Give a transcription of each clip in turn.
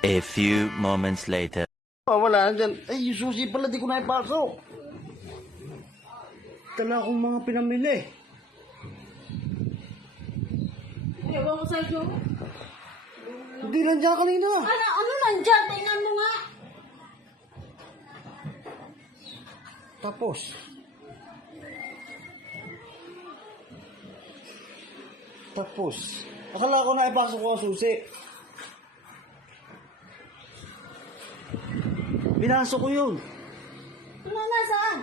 A few moments later. Wala na dyan. Ay, yung susi pala, di ko na ipasok. Tala akong mga pinamili. Ewan ko sa'yo. Hindi lang dyan kanina. Ano nandyan? Tingnan mo nga. Tapos. Akala ko na ipasok ko ang susi. Pinasok ko yun. Ano nasaan?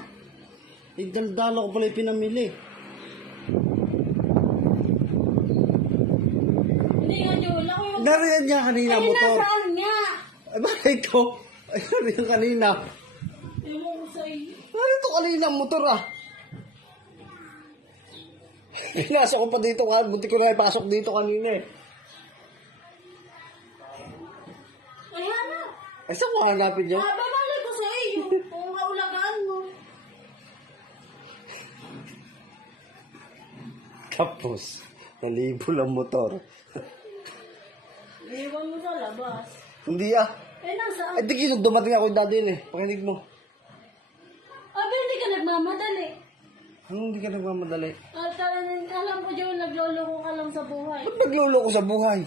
Daldala ko pala yung pinamili. Hindi nga, Joel. Ako yung... Nariyan niya kanina Ay, motor. nasaan nga? Ay, bakit ito? Ay, nariyan kanina. Ewan ko sa'yo. Bakit ito kanina ang motor ah? Pinasok ko pa dito ka. Buti ko na ipasok dito kanina eh. Ay, hanap. Ay, saan ko hanapin yun? Babalik ko sa iyo. Kung kaulagaan mo. Tapos, nalibo lang motor. Iwan mo sa labas. Hindi ah. Eh, nasaan? Ay, di kinong dumating ako yung dati yun eh. Pakinig mo. Abi, hindi ka nagmamadali. Anong hindi ka nagmamadali? Alam ko, Joel, nagloloko ka lang sa buhay. Ba't naglolo ko sa buhay?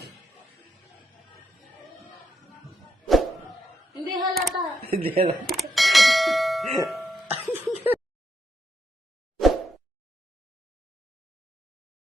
Hindi halata. Hindi alam.